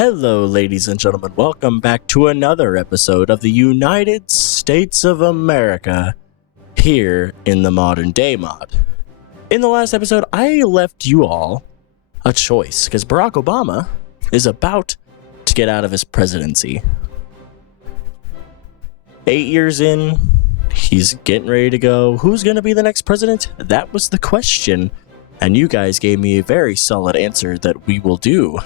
Hello, ladies and gentlemen. Welcome back to another episode of the United States of America here in the Modern Day Mod. In the last episode, I left you all a choice because Barack Obama is about to get out of his presidency. 8 years in, he's getting ready to go. Who's going to be the next president? That was the question, and you guys gave me a very solid answer that we will do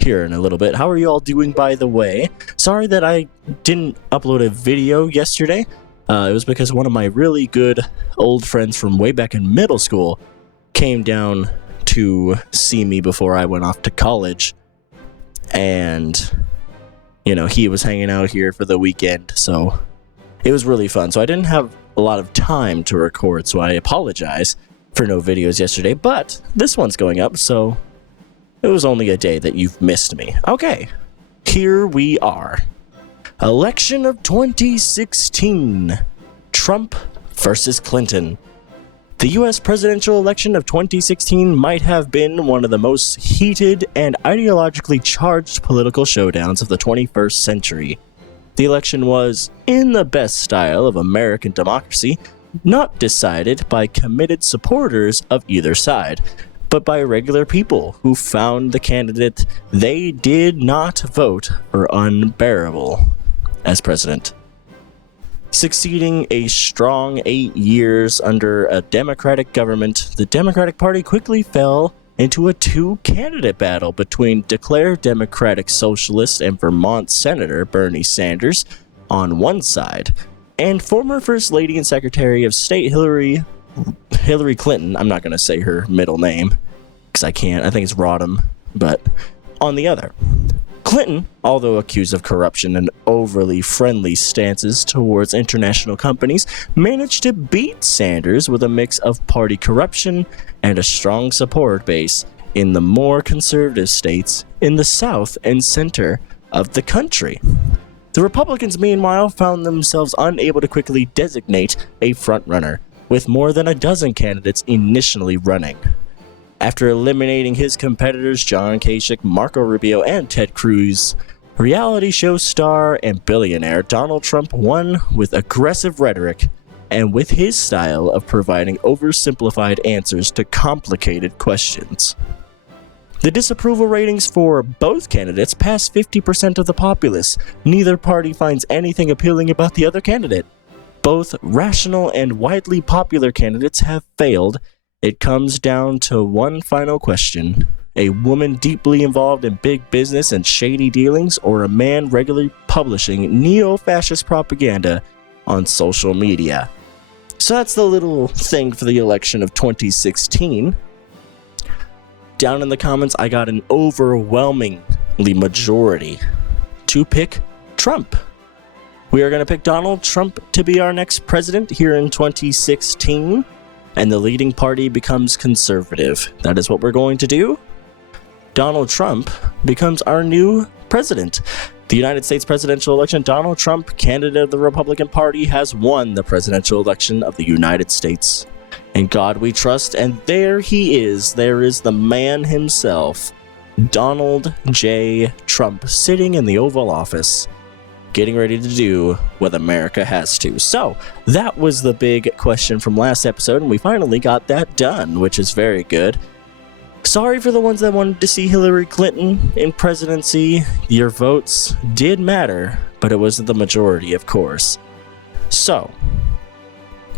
here in a little bit. How are you all doing, by the way? Sorry that I didn't upload a video yesterday. It was because one of my really good old friends from way back in middle school came down to see me before I went off to college. And, you know, he was hanging out here for the weekend, so it was really fun. So I didn't have a lot of time to record, so I apologize for no videos yesterday. But this one's going up, so it was only a day that you've missed me. Okay, here we are. Election of 2016. Trump versus Clinton. The US presidential election of 2016 might have been one of the most heated and ideologically charged political showdowns of the 21st century. The election was, in the best style of American democracy, not decided by committed supporters of either side, but by regular people who found the candidate they did not vote for unbearable as president. Succeeding a strong 8 years under a Democratic government, the Democratic Party quickly fell into a two-candidate battle between declared Democratic Socialist and Vermont Senator Bernie Sanders on one side, and former First Lady and Secretary of State Hillary Clinton, I'm not going to say her middle name, because I can't, I think it's Rodham, but on the other. Clinton, although accused of corruption and overly friendly stances towards international companies, managed to beat Sanders with a mix of party corruption and a strong support base in the more conservative states in the south and center of the country. The Republicans, meanwhile, found themselves unable to quickly designate a frontrunner, with more than a dozen candidates initially running. After eliminating his competitors John Kasich, Marco Rubio, and Ted Cruz, reality show star and billionaire Donald Trump won with aggressive rhetoric and with his style of providing oversimplified answers to complicated questions. The disapproval ratings for both candidates passed 50% of the populace. Neither party finds anything appealing about the other candidate. Both rational and widely popular candidates have failed. It comes down to one final question: a woman deeply involved in big business and shady dealings, or a man regularly publishing neo-fascist propaganda on social media? So that's the little thing for the election of 2016. Down in the comments, I got an overwhelmingly majority to pick Trump. We are going to pick Donald Trump to be our next president here in 2016. And the leading party becomes conservative. That is what we're going to do. Donald Trump becomes our new president. The United States presidential election, Donald Trump, candidate of the Republican Party, has won the presidential election of the United States. In God we trust, and there he is. There is the man himself, Donald J. Trump, sitting in the Oval Office, getting ready to do what America has to. So, that was the big question from last episode, and we finally got that done, which is very good. Sorry for the ones that wanted to see Hillary Clinton in presidency. Your votes did matter, but it wasn't the majority, of course. So,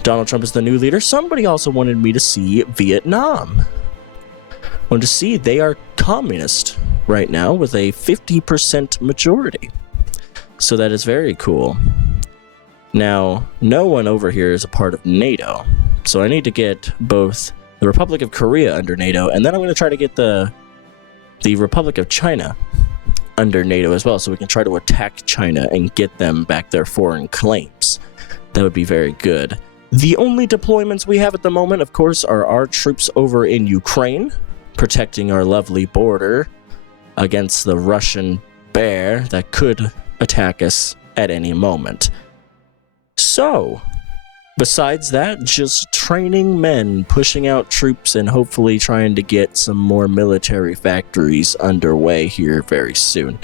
Donald Trump is the new leader. Somebody also wanted me to see Vietnam. Wanted to see they are communist right now with a 50% majority. So that is very cool. Now, no one over here is a part of NATO, so I need to get both the Republic of Korea under NATO, and then I'm going to try to get the Republic of China under NATO as well, so we can try to attack China and get them back their foreign claims. That would be very good. The only deployments we have at the moment, of course, are our troops over in Ukraine, protecting our lovely border against the Russian bear that could attack us at any moment. So, besides that, just training men, pushing out troops, and hopefully trying to get some more military factories underway here very soon.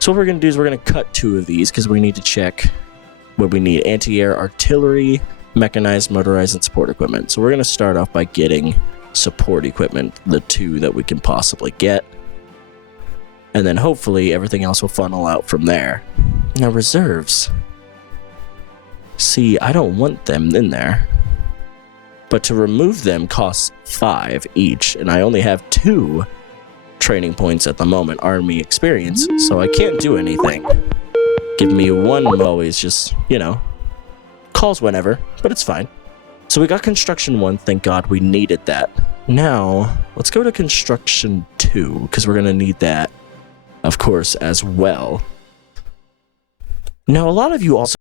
So what we're going to do is we're going to cut 2 of these because we need to check what we need. Anti-air artillery, mechanized, motorized, and support equipment. So we're going to start off by getting support equipment, the 2 that we can possibly get. And then hopefully everything else will funnel out from there. Now reserves. See, I don't want them in there. But to remove them costs 5 each, and I only have 2 training points at the moment, army experience, so I can't do anything. Give me 1 always, just, you know, calls whenever, but it's fine. So we got construction 1, thank God we needed that. Now, let's go to construction 2, because we're going to need that, of course, as well. Now, a lot of you also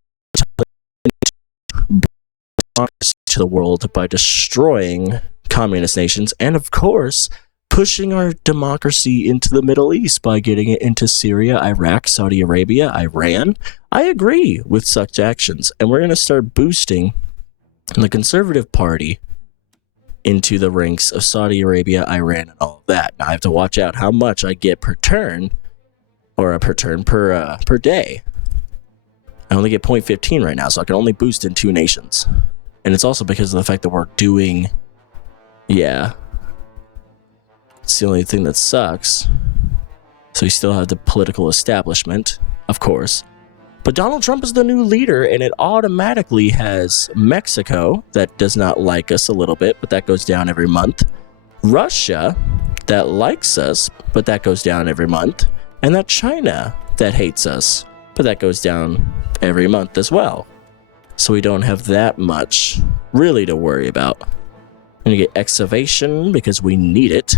to the world by destroying communist nations and, of course, pushing our democracy into the Middle East by getting it into Syria, Iraq, Saudi Arabia, Iran. I agree with such actions, and we're going to start boosting the Conservative Party into the ranks of Saudi Arabia, Iran, and all of that. Now, I have to watch out how much I get per turn, or per day. I only get 0.15 right now, so I can only boost in 2 nations. And it's also because of the fact that we're doing... Yeah. It's the only thing that sucks. So you still have the political establishment, of course. But Donald Trump is the new leader, and it automatically has Mexico, that does not like us a little bit, but that goes down every month. Russia, that likes us, but that goes down every month. And that China, that hates us, but that goes down every month as well. So we don't have that much really to worry about. I'm gonna get excavation because we need it.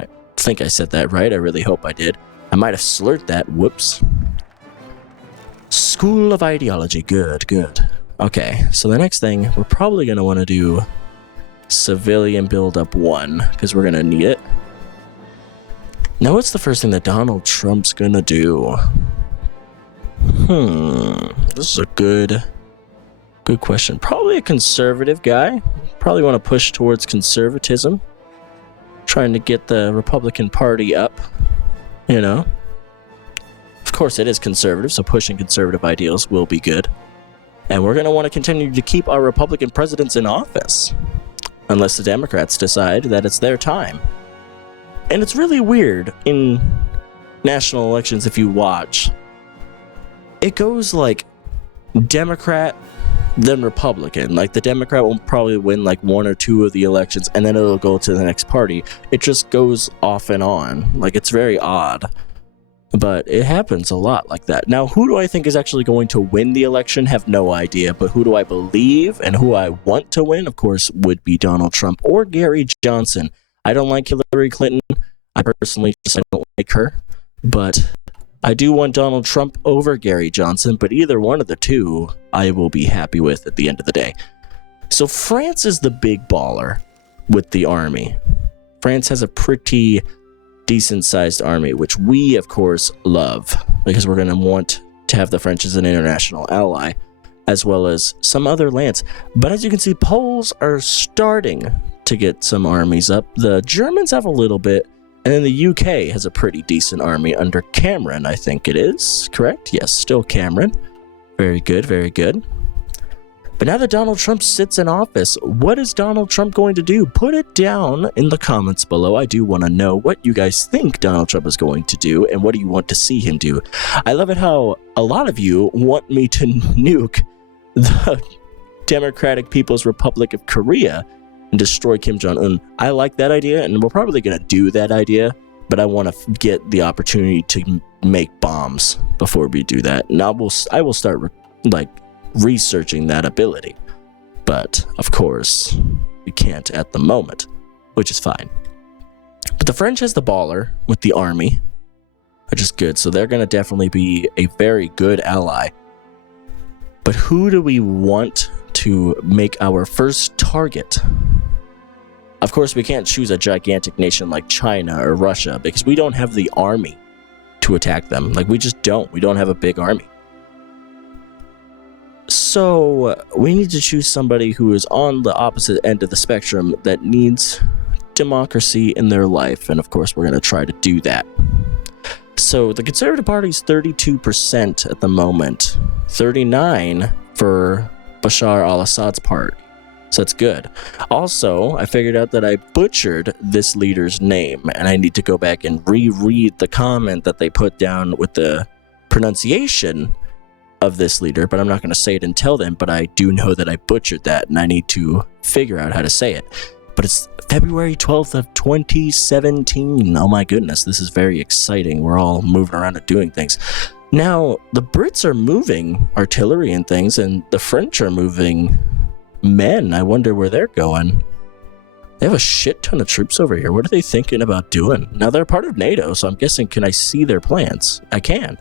I think I said that right. I really hope I did. I might have slurred that. Whoops. School of Ideology. Good, good. Okay, so the next thing, we're probably gonna want to do civilian build-up 1 because we're gonna need it. Now, what's the first thing that Donald Trump's gonna do? This is a good question. Probably a conservative guy. Probably want to push towards conservatism. Trying to get the Republican Party up, you know. Of course, it is conservative, so pushing conservative ideals will be good. And we're going to want to continue to keep our Republican presidents in office. Unless the Democrats decide that it's their time. And it's really weird in national elections if you watch. It goes like Democrat, then Republican. Like the Democrat will probably win like 1 or 2 of the elections, and then it'll go to the next party. It just goes off and on. Like, it's very odd. But it happens a lot like that. Now, who do I think is actually going to win the election? Have no idea. But who do I believe and who I want to win, of course, would be Donald Trump or Gary Johnson. I don't like Hillary Clinton. I personally just don't like her. But I do want Donald Trump over Gary Johnson, but either one of the 2 I will be happy with at the end of the day. So France is the big baller with the army. France has a pretty decent-sized army, which we, of course, love, because we're going to want to have the French as an international ally, as well as some other lands. But as you can see, Poles are starting to get some armies up. The Germans have a little bit. And then the UK has a pretty decent army under Cameron, I think it is. Correct? Yes, still Cameron. Very good, very good. But now that Donald Trump sits in office, what is Donald Trump going to do? Put it down in the comments below. I do want to know what you guys think Donald Trump is going to do, and what do you want to see him do? I love it how a lot of you want me to nuke the Democratic People's Republic of Korea and destroy Kim Jong-un. I like that idea, and we're probably going to do that idea, but I want to get the opportunity to make bombs before we do that. And I will start researching that ability. But, of course, we can't at the moment, which is fine. But the French has the baller with the army, which is good, so they're going to definitely be a very good ally. But who do we want to make our first target? Of course, we can't choose a gigantic nation like China or Russia because we don't have the army to attack them. Like, we just don't. We don't have a big army. So we need to choose somebody who is on the opposite end of the spectrum that needs democracy in their life. And of course, we're going to try to do that. So the Conservative Party is 32% at the moment, 39% for Bashar al-Assad's party. So that's good. Also, I figured out that I butchered this leader's name, and I need to go back and reread the comment that they put down with the pronunciation of this leader, but I'm not going to say it and tell them, but I do know that I butchered that, and I need to figure out how to say it. But it's February 12th of 2017. Oh my goodness, this is very exciting. We're all moving around and doing things. Now, the Brits are moving artillery and things, and the French are moving men. I wonder where they're going. They have a shit ton of troops over here. What are they thinking about doing? Now, they're part of NATO, so I'm guessing, can I see their plans? I can.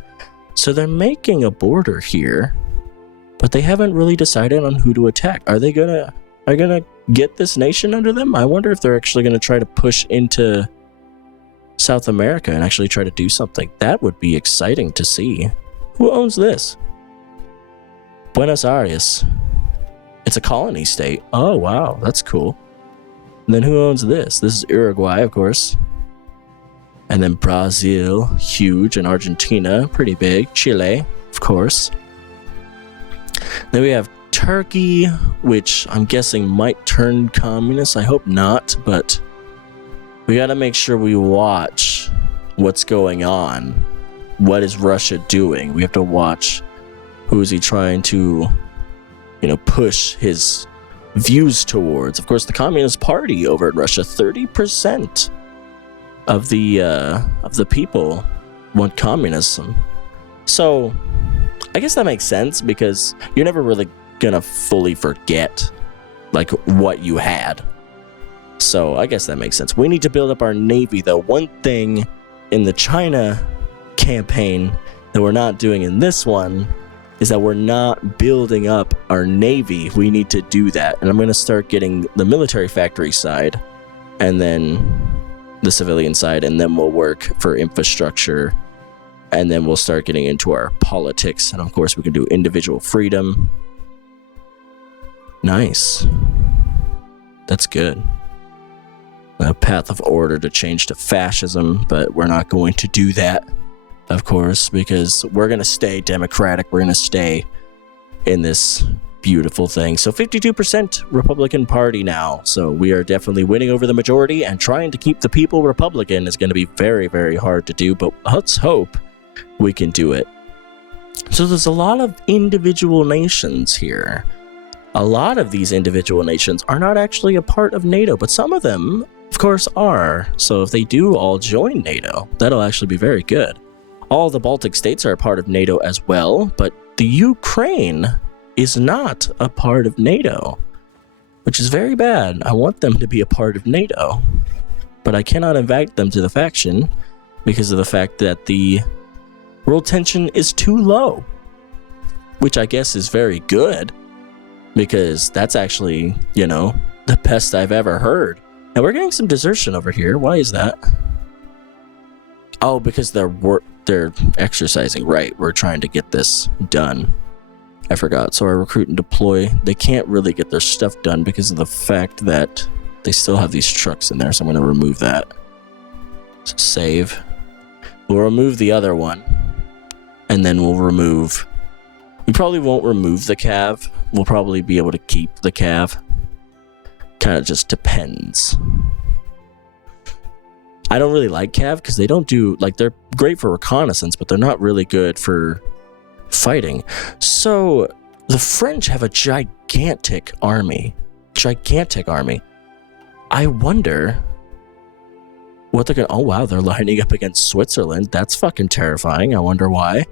So they're making a border here, but they haven't really decided on who to attack. Are they gonna get this nation under them? I wonder if they're actually gonna try to push into South America and actually try to do something. That would be exciting to see. Who owns this? Buenos Aires. It's a colony state. Oh, wow. That's cool. And then who owns this? This is Uruguay, of course. And then Brazil, huge. And Argentina, pretty big. Chile, of course. Then we have Turkey, which I'm guessing might turn communist. I hope not, but we got to make sure we watch what's going on. What is Russia doing? We have to watch who is he trying to, push his views towards. Of course, the Communist Party over in Russia, 30% of the people want communism. So I guess that makes sense, because you're never really gonna fully forget like what you had. So I guess that makes sense. We need to build up our navy, though. One thing in the China campaign that we're not doing in this one is that we're not building up our navy. We need to do that. And I'm going to start getting the military factory side and then the civilian side, and then we'll work for infrastructure, and then we'll start getting into our politics. And of course, we can do individual freedom. Nice. That's good. A path of order to change to fascism, but we're not going to do that, of course, because we're going to stay democratic. We're going to stay in this beautiful thing. So 52% Republican Party now. So we are definitely winning over the majority, and trying to keep the people Republican is going to be very, very hard to do, but let's hope we can do it. So there's a lot of individual nations here. A lot of these individual nations are not actually a part of NATO, but some of them, of course, are. So if they do all join NATO, that'll actually be very good. All the Baltic states are a part of NATO as well, but the Ukraine is not a part of NATO, which is very bad. I want them to be a part of NATO, but I cannot invite them to the faction because of the fact that the world tension is too low, which I guess is very good, because that's actually, the best I've ever heard. And we're getting some desertion over here. Why is that? Oh, because they're exercising. Right, we're trying to get this done. I forgot. So our recruit and deploy, they can't really get their stuff done because of the fact that they still have these trucks in there. So I'm going to remove that. So save. We'll remove the other one. And then we'll remove... We probably won't remove the cav. We'll probably be able to keep the cav. Kind of just depends. I don't really like cav because they don't do... they're great for reconnaissance, but they're not really good for fighting. So the French have a gigantic army. I wonder what they're gonna... Oh wow, they're lining up against Switzerland. That's fucking terrifying. I wonder why.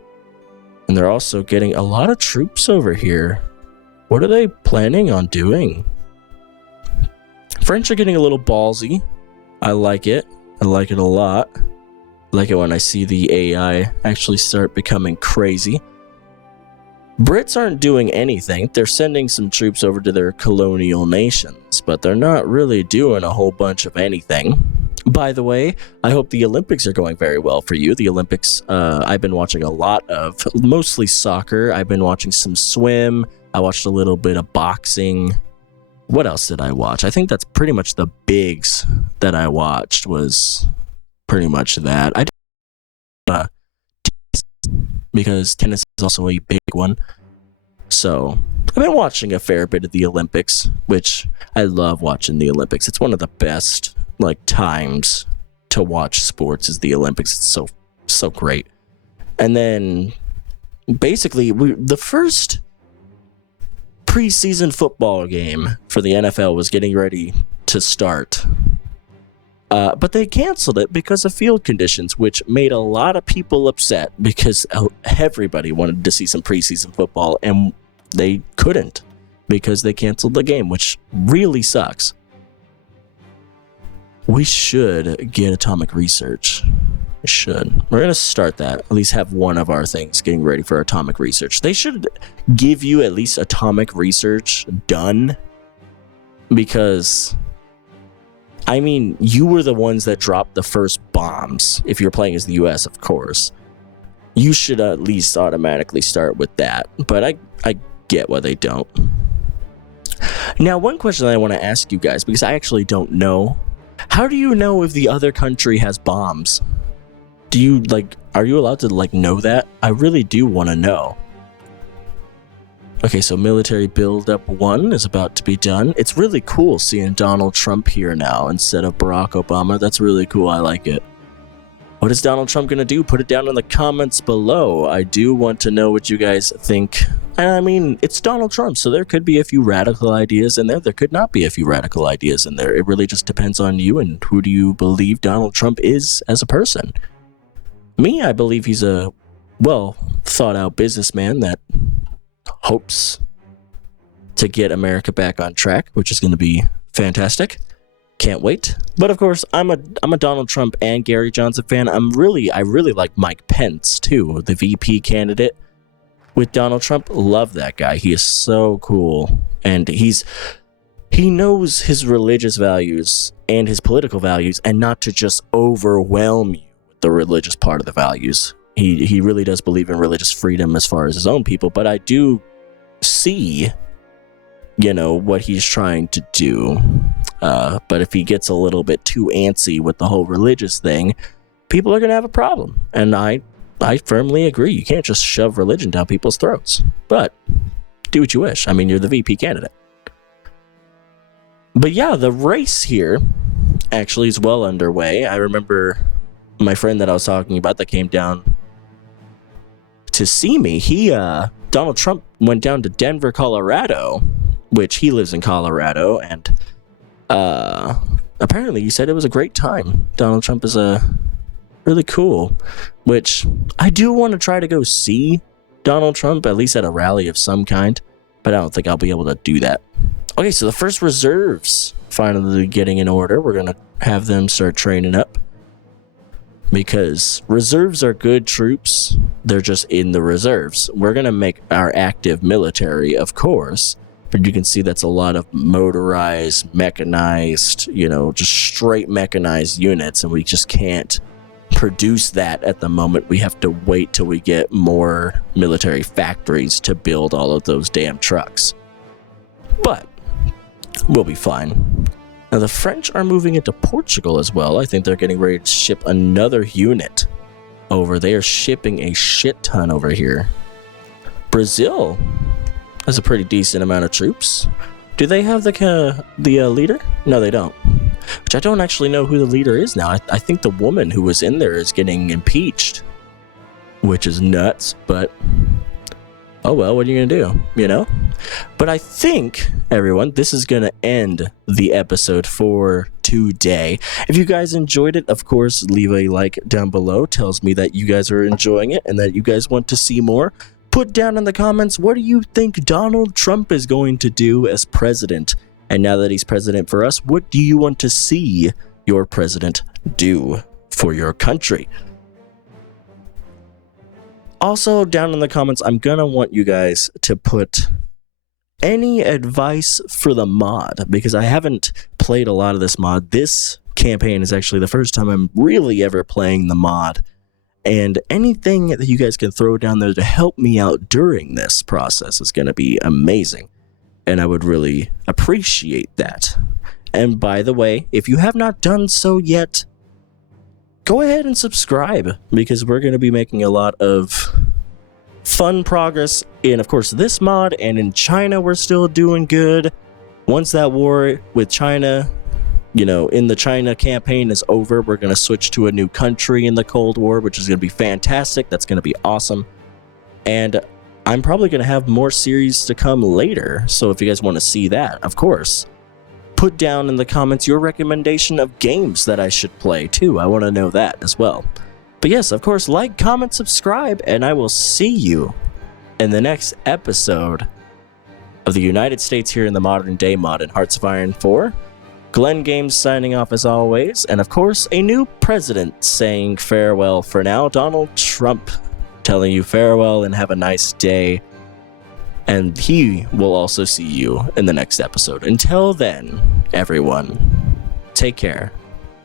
And they're also getting a lot of troops over here. What are they planning on doing? French are getting a little ballsy. I like it. I like it a lot. I like it when I see the AI actually start becoming crazy. Brits aren't doing anything. They're sending some troops over to their colonial nations, but they're not really doing a whole bunch of anything. By the way, I hope the Olympics are going very well for you. The Olympics, I've been watching a lot of, mostly soccer. I've been watching some swim. I watched a little bit of boxing. What else did I watch? I think that's pretty much the bigs that I watched was pretty much that. I did tennis, because tennis is also a big one. So I've been watching a fair bit of the Olympics, which I love watching the Olympics. It's one of the best times to watch sports is the Olympics. It's so great. And then basically the first preseason football game for the NFL was getting ready to start. But they canceled it because of field conditions, which made a lot of people upset because everybody wanted to see some preseason football and they couldn't because they canceled the game, which really sucks. We should get atomic research. We should. We're going to start that. At least have one of our things getting ready for atomic research. They should give you at least atomic research done. Because, I mean, you were the ones that dropped the first bombs. If you're playing as the US, of course. You should at least automatically start with that. But I get why they don't. Now, one question that I want to ask you guys, because I actually don't know. How do you know if the other country has bombs? Do you, are you allowed to, know that? I really do want to know. Okay, so military buildup 1 is about to be done. It's really cool seeing Donald Trump here now instead of Barack Obama. That's really cool. I like it. What is Donald Trump going to do? Put it down in the comments below. I do want to know what you guys think. I mean, it's Donald Trump, so there could be a few radical ideas in there. There could not be a few radical ideas in there. It really just depends on you and who do you believe Donald Trump is as a person. Me, I believe he's a well-thought-out businessman that hopes to get America back on track, which is going to be fantastic. Can't wait. But of course, I'm a Donald Trump and Gary Johnson fan. I really like Mike Pence too, the VP candidate with Donald Trump. Love that guy. He is so cool, and he knows his religious values and his political values, and not to just overwhelm you with the religious part of the values. He really does believe in religious freedom as far as his own people, but I do see, what he's trying to do. But if he gets a little bit too antsy with the whole religious thing, people are going to have a problem. And I firmly agree. You can't just shove religion down people's throats. But do what you wish. I mean, you're the VP candidate. But yeah, the race here actually is well underway. I remember my friend that I was talking about that came down to see me. Donald Trump went down to Denver, Colorado, which he lives in Colorado, and apparently he said it was a great time. Donald Trump is really cool, which I do want to try to go see Donald Trump, at least at a rally of some kind, but I don't think I'll be able to do that. Okay, so the first reserves finally getting in order. We're going to have them start training up, because reserves are good troops. They're just in the reserves. We're going to make our active military, of course, but you can see that's a lot of motorized, mechanized, just straight mechanized units, and we just can't produce that at the moment. We have to wait till we get more military factories to build all of those damn trucks. But we'll be fine. Now, the French are moving into Portugal as well. I think they're getting ready to ship another unit over. They are shipping a shit ton over here. Brazil has a pretty decent amount of troops. Do they have the leader? No, they don't. Which I don't actually know who the leader is now. I think the woman who was in there is getting impeached, which is nuts, but oh well, what are you going to do, But I think, everyone, this is going to end the episode for today. If you guys enjoyed it, of course, leave a like down below. Tells me that you guys are enjoying it and that you guys want to see more. Put down in the comments, what do you think Donald Trump is going to do as president? And now that he's president for us, what do you want to see your president do for your country? Also, down in the comments, I'm going to want you guys to put any advice for the mod, because I haven't played a lot of this mod. This campaign is actually the first time I'm really ever playing the mod. And anything that you guys can throw down there to help me out during this process is going to be amazing. And I would really appreciate that. And by the way, if you have not done so yet, go ahead and subscribe, because we're going to be making a lot of fun progress in, of course, this mod, and in China we're still doing good. Once that war with China, in the China campaign is over, we're going to switch to a new country in the Cold War, which is going to be fantastic. That's going to be awesome. And I'm probably going to have more series to come later, so if you guys want to see that, of course, put down in the comments your recommendation of games that I should play too. I want to know that as well. But yes, of course, like, comment, subscribe, and I will see you in the next episode of the United States here in the modern day mod in Hearts of Iron 4. Glenn Games signing off as always, and of course, a new president saying farewell for now, Donald Trump, telling you farewell and have a nice day. And he will also see you in the next episode. Until then, everyone, take care.